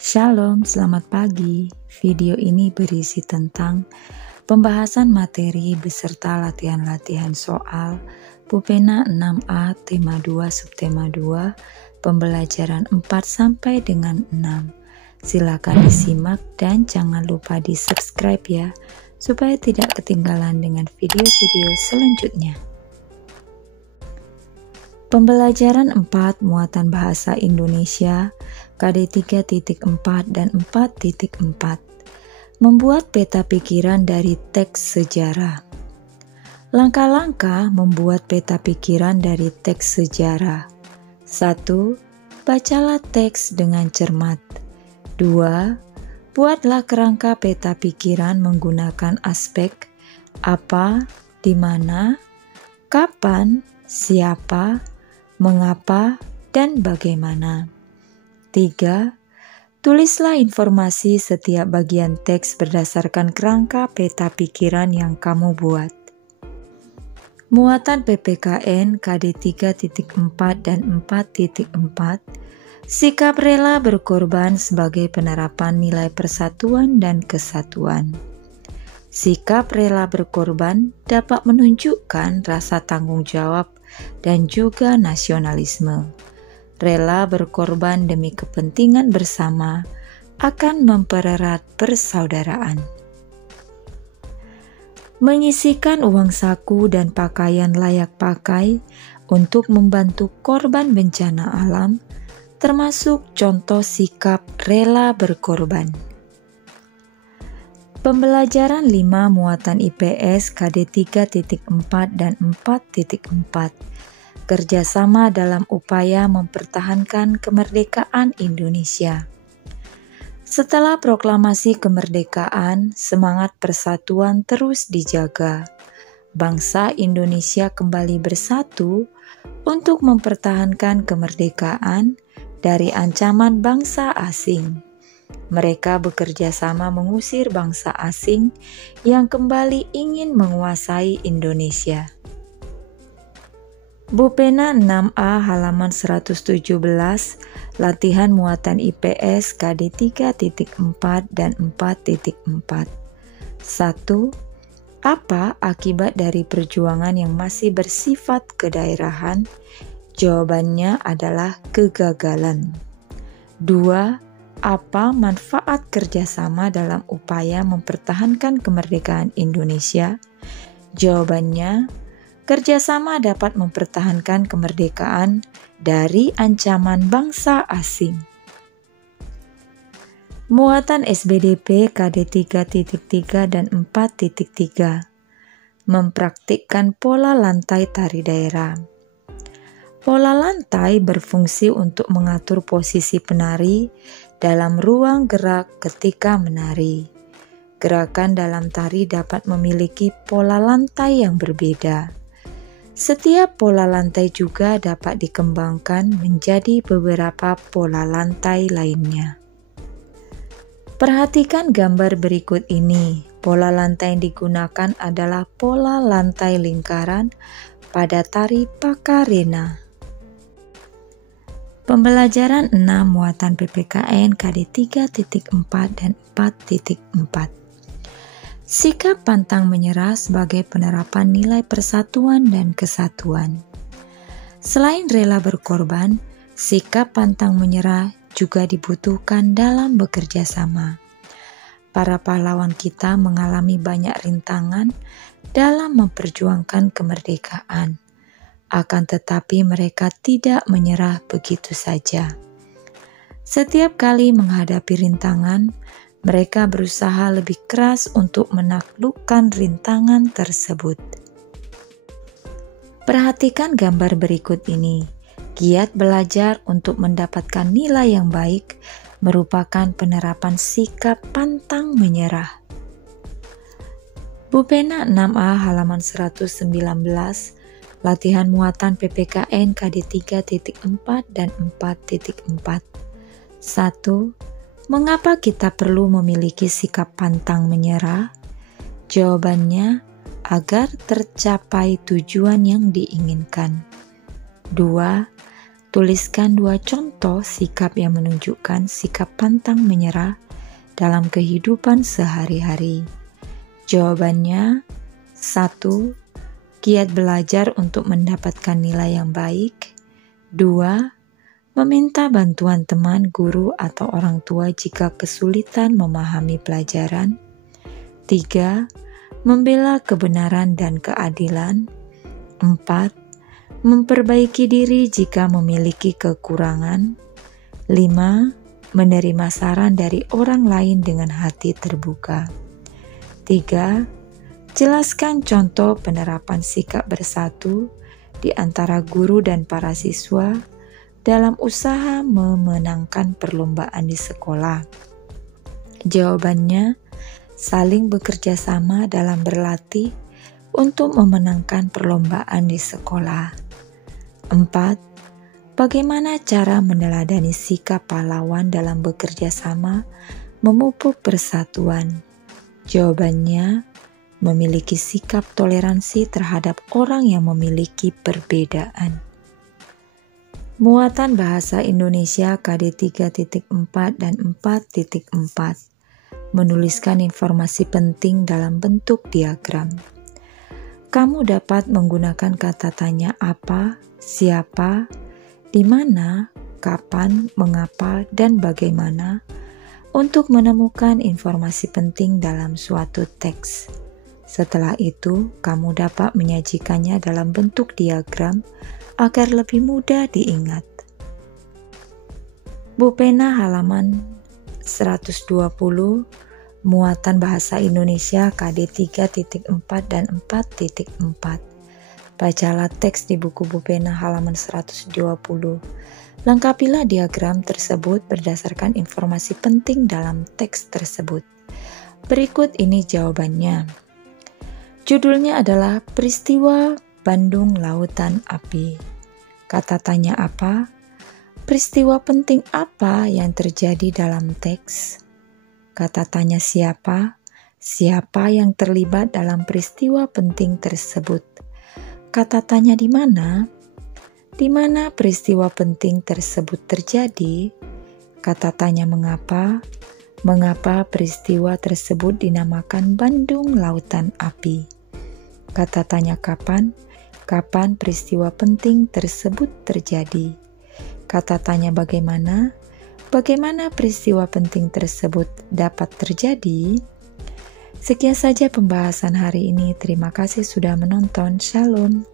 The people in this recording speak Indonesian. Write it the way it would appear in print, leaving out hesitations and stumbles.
Shalom, selamat pagi. Video ini berisi tentang pembahasan materi beserta latihan-latihan soal Pupena 6A tema 2 subtema 2 pembelajaran 4 sampai dengan 6. Silakan disimak dan jangan lupa di subscribe ya, supaya tidak ketinggalan dengan video-video selanjutnya. Pembelajaran 4 muatan bahasa Indonesia KD 3.4 dan 4.4 membuat peta pikiran dari teks sejarah. Langkah-langkah membuat peta pikiran dari teks sejarah. 1. Bacalah teks dengan cermat. 2. Buatlah kerangka peta pikiran menggunakan aspek apa, di mana, kapan, siapa, mengapa, dan bagaimana. 3. Tulislah informasi setiap bagian teks berdasarkan kerangka peta pikiran yang kamu buat. Muatan PPKN KD 3.4 dan 4.4, sikap rela berkorban sebagai penerapan nilai persatuan dan kesatuan. Sikap rela berkorban dapat menunjukkan rasa tanggung jawab dan juga nasionalisme. Rela berkorban demi kepentingan bersama akan mempererat persaudaraan. Menyisihkan uang saku dan pakaian layak pakai untuk membantu korban bencana alam, termasuk contoh sikap rela berkorban. Pembelajaran 5 muatan IPS KD 3.4 dan 4.4, kerjasama dalam upaya mempertahankan kemerdekaan Indonesia. Setelah proklamasi kemerdekaan, semangat persatuan terus dijaga. Bangsa Indonesia kembali bersatu untuk mempertahankan kemerdekaan dari ancaman bangsa asing. Mereka bekerja sama mengusir bangsa asing yang kembali ingin menguasai Indonesia. Pupena 6A halaman 117, latihan muatan IPS KD 3.4 dan 4.4. 1. Apa akibat dari perjuangan yang masih bersifat kedaerahan? Jawabannya adalah kegagalan. 2. Apa manfaat kerjasama dalam upaya mempertahankan kemerdekaan Indonesia? Jawabannya, kerjasama dapat mempertahankan kemerdekaan dari ancaman bangsa asing. Muatan SBDP KD 3.3 dan 4.3, mempraktikkan pola lantai tari daerah. Pola lantai berfungsi untuk mengatur posisi penari dalam ruang gerak ketika menari. Gerakan dalam tari dapat memiliki pola lantai yang berbeda. Setiap pola lantai juga dapat dikembangkan menjadi beberapa pola lantai lainnya. Perhatikan gambar berikut ini. Pola lantai yang digunakan adalah pola lantai lingkaran pada tari Pakarena. Pembelajaran 6 muatan PPKN KD 3.4 dan 4.4. Sikap pantang menyerah sebagai penerapan nilai persatuan dan kesatuan. Selain rela berkorban, sikap pantang menyerah juga dibutuhkan dalam bekerja sama. Para pahlawan kita mengalami banyak rintangan dalam memperjuangkan kemerdekaan. Akan tetapi mereka tidak menyerah begitu saja. Setiap kali menghadapi rintangan, mereka berusaha lebih keras untuk menaklukkan rintangan tersebut. Perhatikan gambar berikut ini. Giat belajar untuk mendapatkan nilai yang baik merupakan penerapan sikap pantang menyerah. Pupena 6A halaman 119, latihan muatan PPKN KD 3.4 dan 4.4. 1. Mengapa kita perlu memiliki sikap pantang menyerah? Jawabannya, agar tercapai tujuan yang diinginkan. 2. Tuliskan 2 contoh sikap yang menunjukkan sikap pantang menyerah dalam kehidupan sehari-hari. Jawabannya, 1. Giat belajar untuk mendapatkan nilai yang baik. 2. Meminta bantuan teman, guru, atau orang tua jika kesulitan memahami pelajaran. 3. Membela kebenaran dan keadilan. 4. Memperbaiki diri jika memiliki kekurangan. 5. Menerima saran dari orang lain dengan hati terbuka. 3. Jelaskan contoh penerapan sikap bersatu di antara guru dan para siswa dalam usaha memenangkan perlombaan di sekolah. Jawabannya, saling bekerja sama dalam berlatih untuk memenangkan perlombaan di sekolah. 4. Bagaimana cara meneladani sikap pahlawan dalam bekerja sama memupuk persatuan? Jawabannya, memiliki sikap toleransi terhadap orang yang memiliki perbedaan. Muatan Bahasa Indonesia KD 3.4 dan 4.4. Menuliskan informasi penting dalam bentuk diagram. Kamu dapat menggunakan kata tanya apa, siapa, di mana, kapan, mengapa, dan bagaimana untuk menemukan informasi penting dalam suatu teks. Setelah itu, kamu dapat menyajikannya dalam bentuk diagram agar lebih mudah diingat. Bu Pena halaman 120, Muatan Bahasa Indonesia KD 3.4 dan 4.4. Bacalah teks di buku Bu Pena halaman 120. Lengkapilah diagram tersebut berdasarkan informasi penting dalam teks tersebut. Berikut ini jawabannya. Judulnya adalah Peristiwa Bandung Lautan Api. Kata tanya apa? Peristiwa penting apa yang terjadi dalam teks? Kata tanya siapa? Siapa yang terlibat dalam peristiwa penting tersebut? Kata tanya di mana? Di mana peristiwa penting tersebut terjadi? Kata tanya mengapa? Mengapa peristiwa tersebut dinamakan Bandung Lautan Api? Kata tanya kapan? Kapan peristiwa penting tersebut terjadi? Kata tanya bagaimana? Bagaimana peristiwa penting tersebut dapat terjadi? Sekian saja pembahasan hari ini. Terima kasih sudah menonton. Shalom.